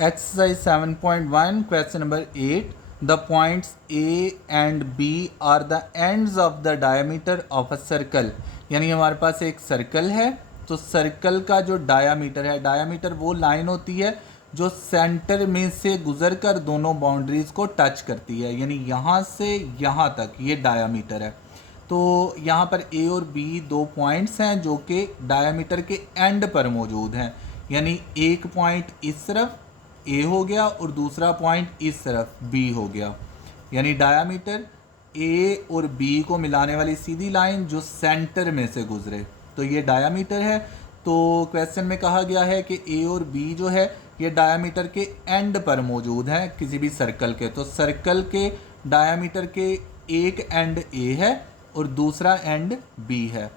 Exercise 7.1 question number 8. The points A and B are the ends of the diameter of a circle. यानी हमारे पास एक circle है, तो circle का जो डायामीटर है, डायामीटर वो लाइन होती है जो सेंटर में से गुजर कर दोनों बाउंड्रीज को टच करती है, यानी यहाँ से यहाँ तक ये डायामीटर है। तो यहाँ पर ए और बी दो पॉइंट्स हैं जो कि डायामीटर के एंड पर मौजूद हैं, यानी एक पॉइंट इस तरफ ए हो गया और दूसरा पॉइंट इस तरफ बी हो गया, यानी डायामीटर ए और बी को मिलाने वाली सीधी लाइन जो सेंटर में से गुजरे, तो ये डायामीटर है। तो क्वेश्चन में कहा गया है कि ए और बी जो है ये डायामीटर के एंड पर मौजूद हैं किसी भी सर्कल के, तो सर्कल के डायामीटर के एक एंड ए है और दूसरा एंड बी है।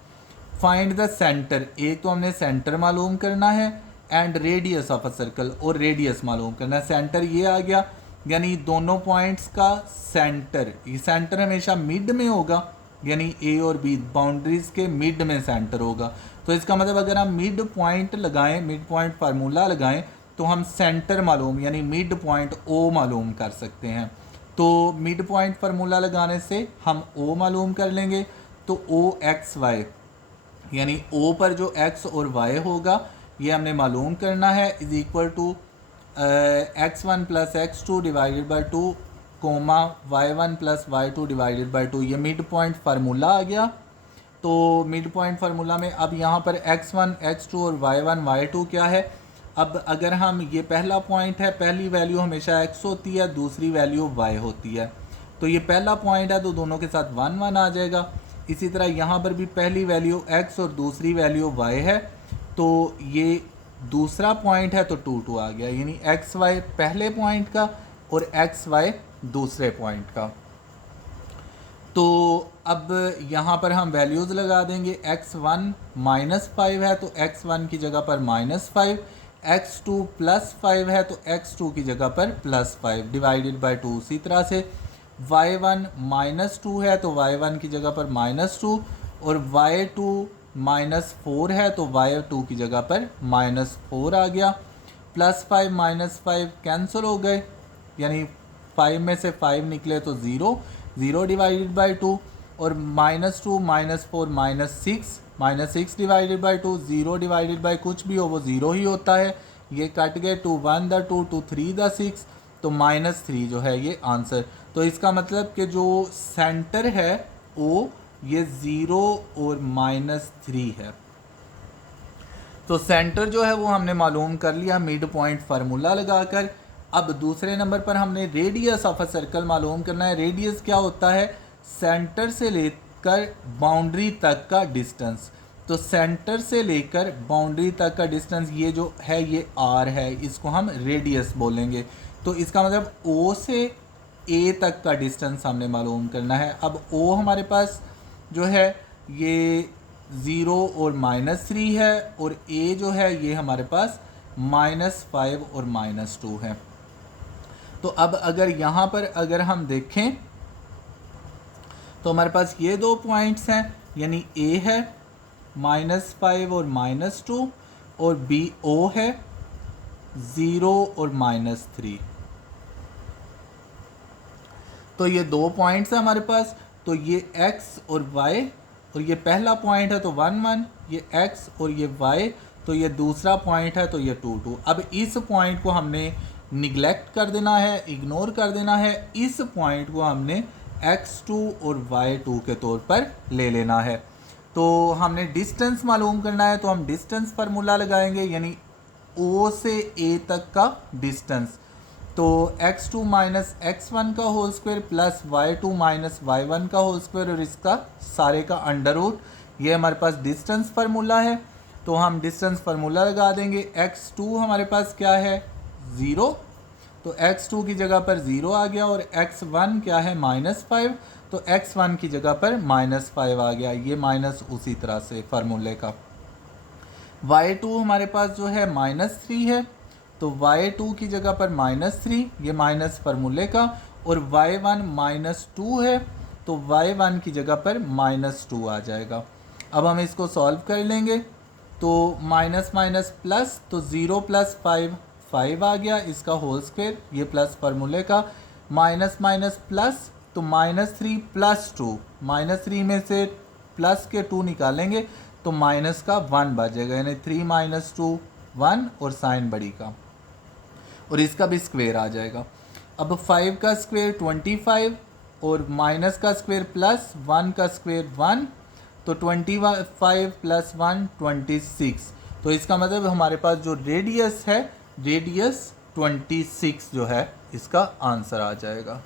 फाइंड द सेंटर, एक तो हमने सेंटर मालूम करना है and radius of a circle, और रेडियस मालूम करना है। सेंटर ये आ गया, यानी दोनों पॉइंट्स का सेंटर, ये सेंटर हमेशा मिड में होगा, यानी ए और बी बाउंड्रीज के मिड में सेंटर होगा। तो इसका मतलब अगर हम मिड पॉइंट लगाएं, मिड पॉइंट फार्मूला लगाएं, तो हम सेंटर मालूम यानी मिड पॉइंट ओ मालूम कर सकते हैं। तो मिड पॉइंट फार्मूला लगाने से हम ओ मालूम कर लेंगे, तो ओ एक्स वाई, यानी ओ पर जो एक्स और वाई होगा ये हमने मालूम करना है, is equal to x1 plus x2 divided by 2 comma y1 plus y2 divided by 2, ये मिड पॉइंट फार्मूला आ गया। तो मिड पॉइंट फार्मूला में अब यहाँ पर x1 x2 और y1 y2 क्या है। अब अगर हम, ये पहला पॉइंट है, पहली वैल्यू हमेशा x होती है, दूसरी वैल्यू y होती है, तो ये पहला पॉइंट है तो दोनों के साथ 1 1 आ जाएगा। इसी तरह यहाँ पर भी पहली वैल्यू x और दूसरी वैल्यू y है, तो ये दूसरा पॉइंट है तो 2 2 आ गया, यानी एक्स वाई पहले पॉइंट का और एक्स वाई दूसरे पॉइंट का। तो अब यहाँ पर हम वैल्यूज़ लगा देंगे, x1 -5 है तो x1 की जगह पर -5, x2 +5 है तो x2 की जगह पर +5 डिवाइडेड बाई 2। उसी तरह से y1 -2 है तो y1 की जगह पर -2 और y2 -4 है तो y2 की जगह पर -4 आ गया। +5 -5 कैंसिल हो गए, यानी 5 में से 5 निकले तो 0 0 डिवाइडेड बाई 2, और -2 -4 -6 डिवाइडेड बाई 2, 0 डिवाइडेड बाई कुछ भी हो वो 0 ही होता है। ये कट गए, 2 1 द 2 2 3 द 6, तो -3 जो है ये आंसर। तो इसका मतलब कि जो सेंटर है ओ ये 0 और -3 है। तो सेंटर जो है वो हमने मालूम कर लिया मिड पॉइंट फार्मूला लगाकर। अब दूसरे नंबर पर हमने रेडियस ऑफ अ सर्कल मालूम करना है। रेडियस क्या होता है, सेंटर से लेकर बाउंड्री तक का डिस्टेंस। तो सेंटर से लेकर बाउंड्री तक का डिस्टेंस ये जो है ये आर है, इसको हम रेडियस बोलेंगे। तो इसका मतलब ओ से ए तक का डिस्टेंस हमने मालूम करना है। अब ओ हमारे पास जो है ये 0 और -3 है, और ए जो है ये हमारे पास -5 और -2 है। तो अब अगर यहाँ पर अगर हम देखें तो हमारे पास ये दो पॉइंट्स हैं, यानी ए है -5 और -2 और बी ओ है 0 और -3। तो ये दो पॉइंट्स हैं हमारे पास, तो ये x और y, और ये पहला पॉइंट है तो 1 1, ये x और ये y, तो ये दूसरा पॉइंट है तो ये 2 2। अब इस पॉइंट को हमने निगलेक्ट कर देना है, इग्नोर कर देना है, इस पॉइंट को हमने x2 और y2 के तौर पर ले लेना है। तो हमने डिस्टेंस मालूम करना है, तो हम डिस्टेंस फार्मूला लगाएंगे, यानी o से a तक का डिस्टेंस। तो x2 - x1 का whole square plus y2 - y1 का होल स्क्वायर और इसका सारे का अंडर रूट, ये हमारे पास डिस्टेंस फार्मूला है। तो हम डिस्टेंस फार्मूला लगा देंगे। x2 हमारे पास क्या है 0, तो x2 की जगह पर 0 आ गया, और x1 क्या है -5, तो x1 की जगह पर -5 आ गया, ये माइनस उसी तरह से फार्मूले का। y2 हमारे पास जो है -3 है, तो y2 की जगह पर -3, ये माइनस फार्मूले का, और y1 -2 है तो y1 की जगह पर -2 आ जाएगा। अब हम इसको सॉल्व कर लेंगे, तो माइनस माइनस प्लस, तो 0 + 5 5 आ गया, इसका होल स्क्वायर, ये प्लस फार्मूले का, माइनस माइनस प्लस, तो -3 + 2, -3 में से प्लस के 2 निकालेंगे तो माइनस का 1 बचेगा, यानी 3 - 2 1 और साइन बड़ी का, और इसका भी स्क्वायर आ जाएगा। अब 5 का स्क्वायर 25 और माइनस का स्क्वायर प्लस 1 का स्क्वायर 1, तो 25 + 1 26। तो इसका मतलब हमारे पास जो रेडियस है, रेडियस 26 जो है इसका आंसर आ जाएगा।